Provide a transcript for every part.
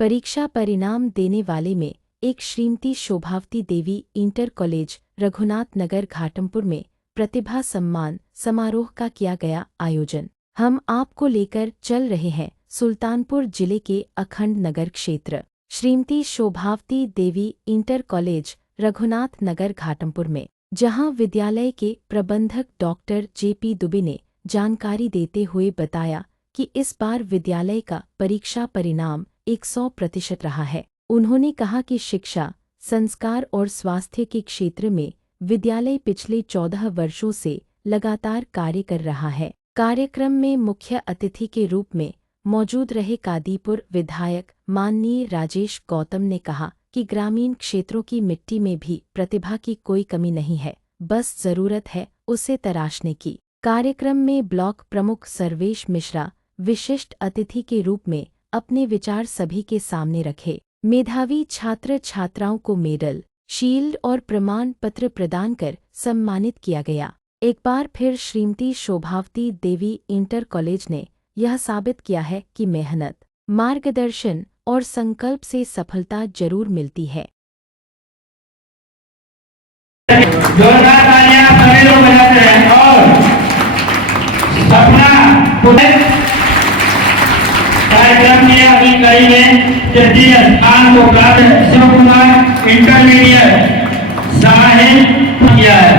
परीक्षा परिणाम देने वाले में एक श्रीमती शोभावती देवी इंटर कॉलेज रघुनाथ नगर घाटमपुर में प्रतिभा सम्मान समारोह का किया गया आयोजन। हम आपको लेकर चल रहे हैं सुल्तानपुर जिले के अखंड नगर क्षेत्र श्रीमती शोभावती देवी इंटर कॉलेज रघुनाथ नगर घाटमपुर में, जहां विद्यालय के प्रबंधक डॉक्टर JP दुबे ने जानकारी देते हुए बताया कि इस बार विद्यालय का परीक्षा परिणाम 100% रहा है। उन्होंने कहा कि शिक्षा, संस्कार और स्वास्थ्य के क्षेत्र में विद्यालय पिछले 14 वर्षों से लगातार कार्य कर रहा है। कार्यक्रम में मुख्य अतिथि के रूप में मौजूद रहे कादीपुर विधायक माननीय राजेश गौतम ने कहा कि ग्रामीण क्षेत्रों की मिट्टी में भी प्रतिभा की कोई कमी नहीं है, बस जरूरत है उसे तराशने की। कार्यक्रम में ब्लॉक प्रमुख सर्वेश मिश्रा विशिष्ट अतिथि के रूप में अपने विचार सभी के सामने रखे। मेधावी छात्र छात्राओं को मेडल, शील्ड और प्रमाण पत्र प्रदान कर सम्मानित किया गया। एक बार फिर श्रीमती शोभावती देवी इंटर कॉलेज ने यह साबित किया है कि मेहनत, मार्गदर्शन और संकल्प से सफलता जरूर मिलती है। जोरदार तालियां सभी लोग बजाते हैं और सपना कार्यक्रम की अगली कड़ी में तृतीय स्थान को प्राप्त शिव कुमार इंटरमीडिएट साहिब किया है।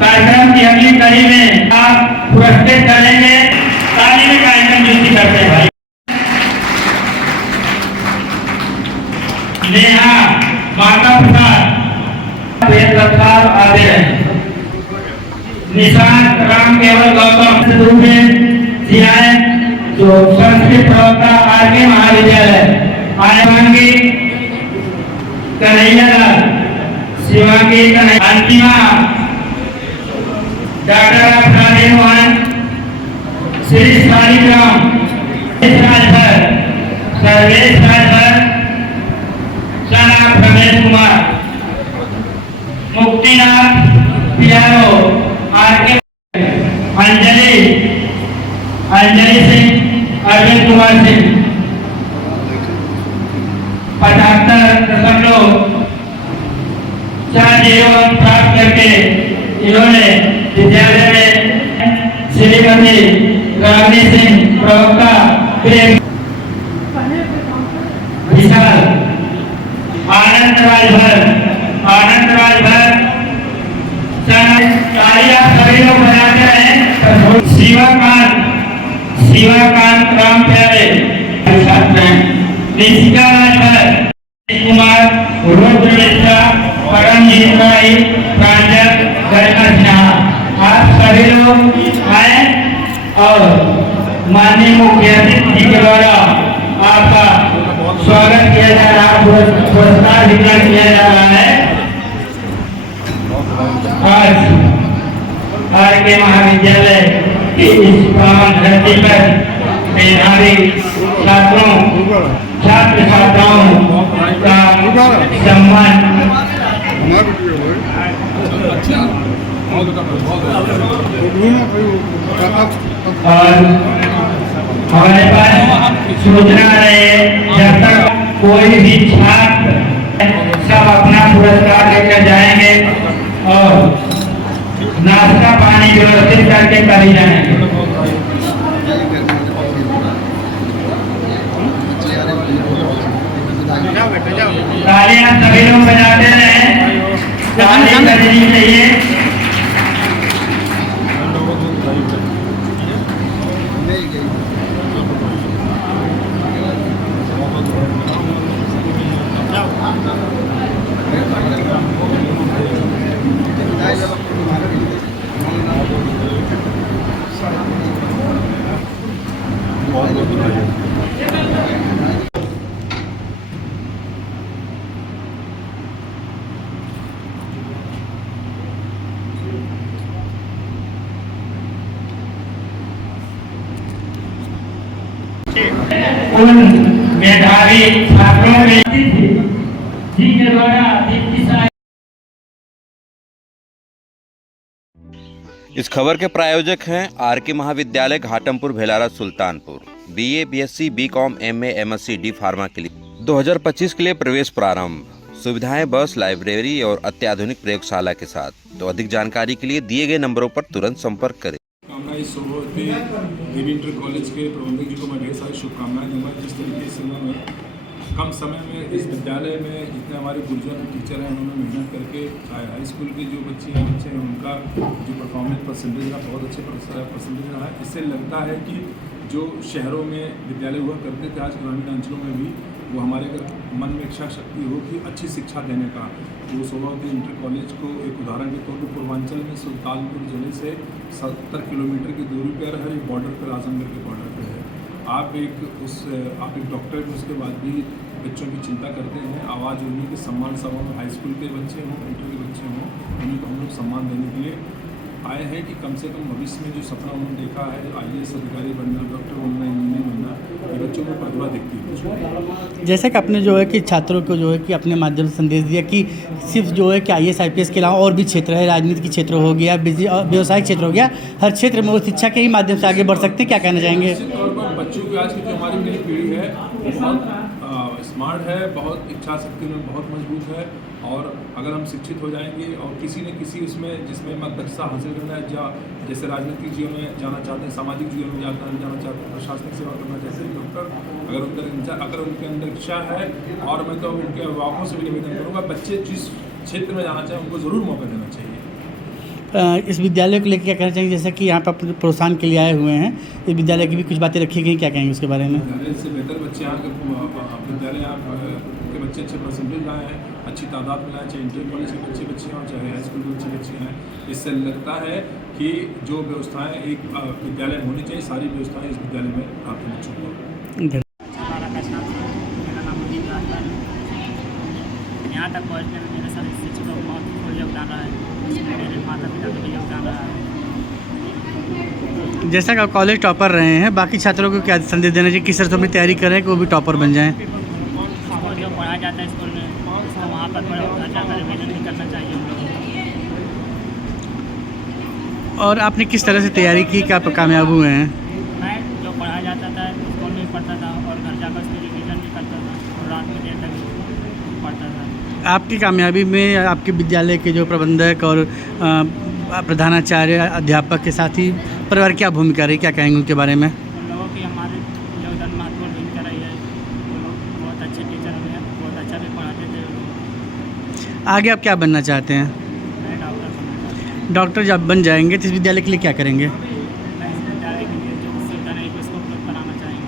कार्यक्रम की अगली कड़ी में आप पुरस्कृत करेंगे। ताली में कार्यक्रम जुटी करते हैं भाई। नेहा माता प्रसाद वेद प्रसाद आदि हैं। निशान राम केवल गौतम दुबे जियाए जो संस्कृत प्रवक्ता आरके महाविद्यालय आयवांगी कन्हैया शिवांगी अंतिमा डॉक्टर राजेश मोहन श्री शालिग्राम राजभर सर्वेश राजभर सना प्रमेश कुमार मुक्तिनाथ पियानो आरके अंजलि सिंह अरविंद कुमार सिंह 75.40 प्राप्त करके इन्होंने विद्यालय में श्रीमती रागनी सिंह प्रवक्ता प्रेम विशाल आनंद राजभर तालियां सभी लोग बजाते हैं। शिवाकांत राम प्यारे छात्र हैं। निशिका राजभर कुमार रुद्र मिश्रा परमजीत राय प्रांजल गणना। आप सभी लोग आए और माननीय मुख्य अतिथि के द्वारा आपका स्वागत किया जा रहा है, पुरस्कार वितरण किया जा रहा है। आज आरके महाविद्यालय की इस पावन धरती पर मेधावी छात्र छात्राओं का सम्मान और हमारे पास सूचना रहे जब तक कोई भी छात्र सब अपना पुरस्कार लेकर जाएंगे और नाश्ता पानी व्यवस्थित करके कभी जाएंगे। तालियां सभी लोग बजाते रहे। ताली बजनी चाहिए। उन मेधावी छात्रों में जिनके द्वारा इस खबर के प्रायोजक हैं आरके महाविद्यालय Ghatampur Bhelara Sultanpur. BA, BSc, BCom, MA, MSc, D pharma के लिए 2025 के लिए प्रवेश प्रारंभ। सुविधाएं बस, लाइब्रेरी और अत्याधुनिक प्रयोगशाला के साथ। तो अधिक जानकारी के लिए दिए गए नंबरों पर तुरंत संपर्क करें। इस सोभावती देवी इंटर कॉलेज के प्रबंधक जी को मैं ढेर सारी शुभकामनाएं दूंगा। जिस तरीके से उन्होंने कम समय में इस विद्यालय में जितने हमारे गुरुजन टीचर हैं उन्होंने मेहनत करके, चाहे हाई स्कूल के जो बच्चे हैं उनका जो परफॉर्मेंस परसेंटेज रहा बहुत अच्छे परसेंटेज रहा है। इससे लगता है कि जो शहरों में विद्यालय हुआ करते थे आज ग्रामीण अंचलों में भी वो हमारे अगर मन में इच्छा शक्ति हो कि अच्छी शिक्षा देने का, वो सोभावती इंटर कॉलेज को एक उदाहरण के तौर पर पूर्वांचल में सुल्तानपुर जिले से 70 किलोमीटर की दूरी पर है, एक बॉर्डर पर आजमगढ़ के बॉर्डर पर है। आप एक डॉक्टर हैं, उसके बाद भी बच्चों की चिंता करते हैं। आवाज़ उन्हीं के सम्मान सभा में हाई स्कूल के बच्चे हों, इंटर के बच्चे हों, उन्हीं को हम लोग सम्मान देने के लिए आए हैं कि कम से कम भविष्य में जो सपना उन्होंने देखा है IAS अधिकारी बनना, डॉक्टर बनना, इंजीनियर बनना, ये बच्चों को प्रतिभा दिखती है। जैसा कि आपने जो है कि छात्रों को जो है कि अपने माध्यम से संदेश दिया कि सिर्फ जो है कि IAS IPS के अलावा और भी क्षेत्र है, राजनीति के क्षेत्र हो गया, व्यवसायिक क्षेत्र हो गया, हर क्षेत्र में वो शिक्षा के ही माध्यम से आगे बढ़ सकते हैं। क्या कहना चाहेंगे? निश्चित तौर पर बच्चों की आज की जो हमारी नई पीढ़ी है वो बहुत स्मार्ट है, बहुत इच्छा शक्ति में बहुत मजबूत है। और अगर हम शिक्षित हो जाएंगे और किसी न किसी उसमें जिसमें हम दक्षता हासिल करना है, जैसे राजनीतिक जीवन में जाना चाहते हैं, सामाजिक जीवन में जाना चाहते हैं, प्रशासनिक सेवा करना चाहते हैं डॉक्टर, अगर उनके अंदर इच्छा है, और मैं तो उनके अभिभावकों से भी निवेदन करूँगा बच्चे जिस क्षेत्र में जाना चाहें उनको ज़रूर मौका देना चाहिए। इस विद्यालय को लेकर क्या कहना चाहिए? जैसे कि यहाँ पर अपने प्रोत्साहन के लिए आए हुए हैं, इस विद्यालय की भी कुछ बातें रखी गई, क्या कहेंगे उसके बारे में? विद्यालय से बेहतर बच्चे यहाँ के विद्यालय के बच्चे अच्छे परसेंटेज लाए हैं, अच्छी तादाद में लाए, चाहे इंटर कॉलेज के बच्चे हों, चाहे हाई स्कूल के बच्चे हैं। इससे लगता है कि जो व्यवस्थाएं एक विद्यालय में होनी चाहिए, सारी व्यवस्थाएं इस विद्यालय में प्राप्त बच्चों को। यहाँ तक पहुँचने में मेरे सभी शिक्षकों का बहुत योगदान रहा है, मेरे माता पिता का भी योगदान रहा है। जैसा कि आप कॉलेज टॉपर रहे हैं, बाकी छात्रों को क्या संदेश देना चाहिए? किस तरह से अपनी तैयारी करें कि वो भी टॉपर बन जाएं? उसको जो पढ़ाया जाता है स्कूल में, उसको वहाँ पर घर जाकर रिवीजन भी करना चाहिए हम लोगों को। और आपने किस तरह से तैयारी की कि आप कामयाब हुए हैं? मैं जो पढ़ाया जाता था स्कूल में पढ़ता था और घर जाकर उसकी रिवीजन भी करता था और रात में देर तक पढ़ता था। आपकी कामयाबी में आपके विद्यालय के जो प्रबंधक और प्रधानाचार्य, अध्यापक के साथ ही परिवार क्या भूमिका रही, क्या कहेंगे उनके बारे में? उन लोगों की हमारे योगदान महत्वपूर्ण भूमिका रही है। वो लोग बहुत अच्छे टीचर हैं, बहुत अच्छा भी पढ़ाते थे। आगे आप क्या बनना चाहते हैं? मैं डॉक्टर बनना चाहता हूँ। डॉक्टर जब बन जाएंगे तो इस विद्यालय के लिए क्या करेंगे? मैं इस विद्यालय के लिए जो सुविधा नहीं उसको उपलब्ध कराना चाहेंगे।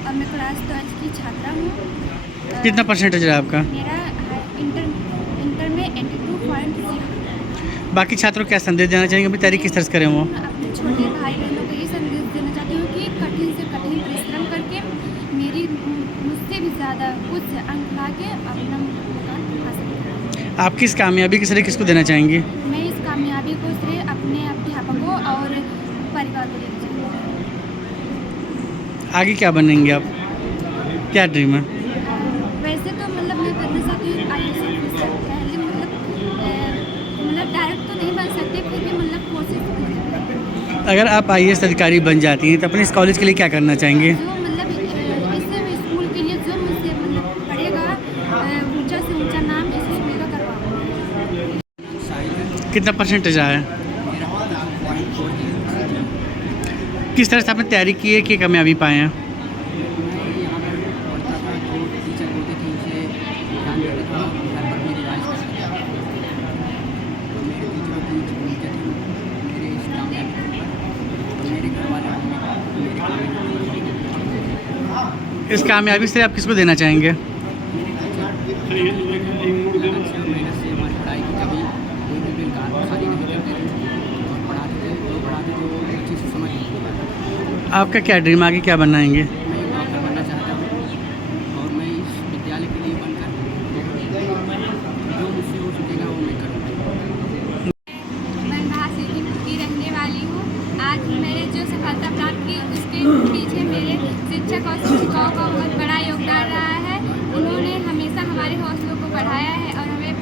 और मैं क्लास 12 की छात्रा हूँ। कितना परसेंटेज रहा आपका? मेरा इंटर में 82.0। बाकी छात्रों को क्या संदेश देना चाहेंगे? अपनी तैयारी किस तरह से करें वो? अपने छोटे भाई बहनों को ये संदेश देना चाहती हूँ कि कठिन से कठिन परिश्रम करके मुझसे भी ज़्यादा उच्च अंक ला के अपना मुकाम हासिल करें। आप किस कामयाबी की श्रेय किसको देना चाहेंगे? मैं इस कामयाबी को श्रेय अपने अध्यापकों और परिवार को देना चाहूँगी। आगे क्या बनेंगे आप? क्या ड्रीम है? वैसे तो मतलब मैं करना चाहती हूँ IAS ऑफिसर। पहले मतलब डायरेक्ट तो नहीं बन सकते, फिर भी मतलब कोशिश करें। अगर आप IAS अधिकारी बन जाती हैं तो अपने इस कॉलेज के लिए क्या करना चाहेंगे? जो मतलब इससे स्कूल के लिए जो मुझसे मतलब पढ़ेगा ऊंचा से ऊंचा नाम इस स्कूल का करवाऊंगा। कितना परसेंटेज आया है? किस तरह से आपने तैयारी की है कि कामयाबी पाए हैं? इस कामयाबी से आप किसको देना चाहेंगे? आपका क्या ड्रीम, आगे क्या बनाएंगे? मैं डॉक्टर बनना चाहता हूँ और मैं इस विद्यालय के लिए बनकर जो मुझसे हो सकेगा वो मैं करूँगा। मैं महासिद्धि की रहने वाली हूँ। आज मैंने जो सफलता प्राप्त की उसके पीछे मेरे शिक्षक और शिक्षिकाओं का बहुत बड़ा योगदान रहा है। उन्होंने हमेशा हमारे हौसलों को बढ़ाया है और हमें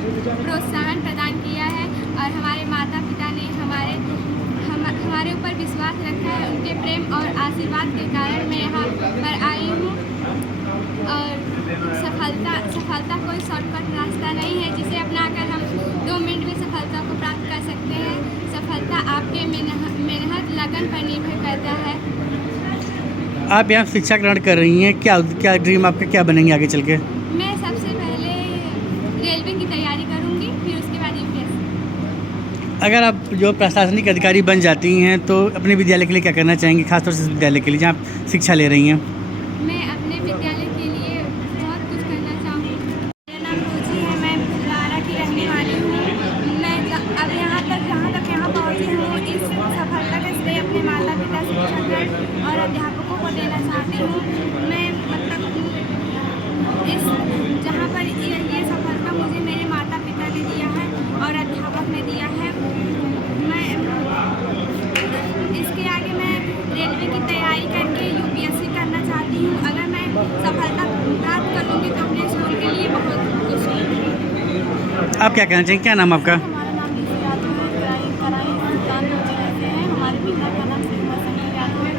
प्रोत्साहन प्रदान किया है और हमारे माता पिता ने हमारे ऊपर विश्वास रखा है सफलता कोई शॉर्टकट रास्ता नहीं है जिसे अपनाकर हम 2 मिनट में सफलता को प्राप्त कर सकते हैं। सफलता आपके मेहनत लगन पर निर्भर करता है। आप यहाँ शिक्षा ग्रहण कर रही हैं, क्या ड्रीम आपका क्या बनेंगे आगे चल के? मैं सबसे पहले रेलवे की तैयारी करूँगी, फिर उसके बाद UPSC। अगर आप जो प्रशासनिक अधिकारी बन जाती हैं तो अपने विद्यालय के लिए क्या करना चाहेंगी, खासतौर से इस विद्यालय के लिए जहाँ आप शिक्षा ले रही हैं? मैं अपने विद्यालय के लिए बहुत कुछ करना चाहूँगी। मेरा नाम रुचि है, मैं लारा की रहने वाली हूँ। मैं अब यहाँ तक यहाँ पहुँची हूँ, इस सफलता का श्रेय अपने माता पिता, शिक्षक और अध्यापकों को देना चाहती हूँ। मैं मतलब इस जहाँ पर ये सफलता मुझे मेरे माता पिता ने दिया है और अध्यापक ने दिया है। मैं इसके आगे मैं रेलवे की तैयारी करके UPSC करना चाहती हूँ। अगर मैं सफलता प्राप्त कर लूँगी तो अपने स्कूल के लिए बहुत खुश हूँ। आप क्या कहना चाहेंगे, क्या नाम आपका? हमारा नाम ऋषि यादव है, कराई सुल्तान रहते हैं। हमारे पिता का नाम श्री शंकर यादव है।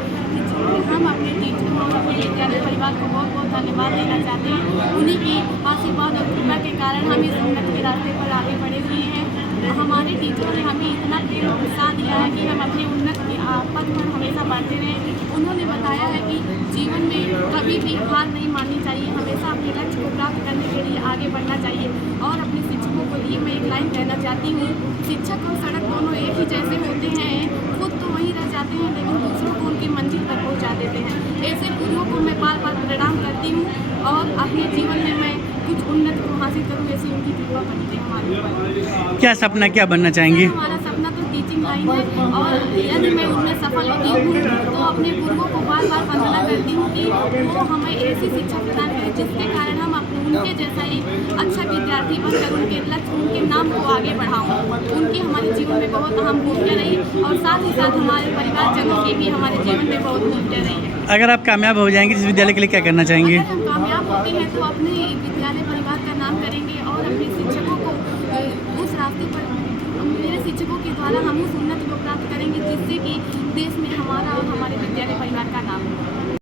हम अपने टीचर और अपने विद्यालय परिवार को बहुत बहुत धन्यवाद देना चाहते हैं। उन्हीं की आशीर्वाद और कृपा के कारण हम इस उन्नति के रास्ते पर आगे बढ़े हुए हैं। हमारे टीचरों ने हमें इतना प्रेम और उत्साह दिया है कि हम अपने उन्नति के पथ पर हमेशा बढ़ते रहें। उन्होंने बताया है कि जीवन में कभी भी हार नहीं माननी चाहिए, हमेशा अपने लक्ष्य को प्राप्त करने के लिए आगे बढ़ना चाहिए। और अपने शिक्षकों को लिए मैं एक लाइन कहना चाहती हूँ, शिक्षक और सड़क दोनों एक ही जैसे होते हैं। खुद तो वहीं रह जाते हैं लेकिन दूसरों को उनकी मंजिल तक पहुँचा देते हैं। ऐसे गुरुओं को मैं बार बार प्रणाम करती हूँ और अपने जीवन में मैं कुछ उन्नति को हासिल करूँ, ऐसी उनकी कृपा बनी है हमारे ऊपर। क्या सपना, क्या बनना चाहेंगी? हमारा सपना तो टीचिंग लाइन है और यदि मैं उनमें सफल होती हूँ तो अपने गुरुओं को बार बार वंदना करती हूँ कि वो हमें ऐसी शिक्षा प्रदान करें जिसके कारण हम उनके जैसा ही अच्छा विद्यार्थी बनकर उनके लक्ष्य, उनके नाम को आगे बढ़ाऊँ। उनकी हमारे जीवन में बहुत अहम भूमिका रही और साथ ही साथ हमारे परिवारजनों की भी हमारे जीवन में बहुत भूमिका रही है। अगर आप कामयाब हो जाएंगे इस विद्यालय के लिए क्या करना चाहेंगे? अगर हम कामयाब होते हैं तो अपने विद्यालय परिवार का नाम करेंगे और अपने शिक्षकों को उस रास्ते पर, मेरे शिक्षकों के द्वारा हम उस उन्नति को प्राप्त करेंगे जिससे कि देश में हमारा और हमारे विद्यालय परिवार का नाम हो।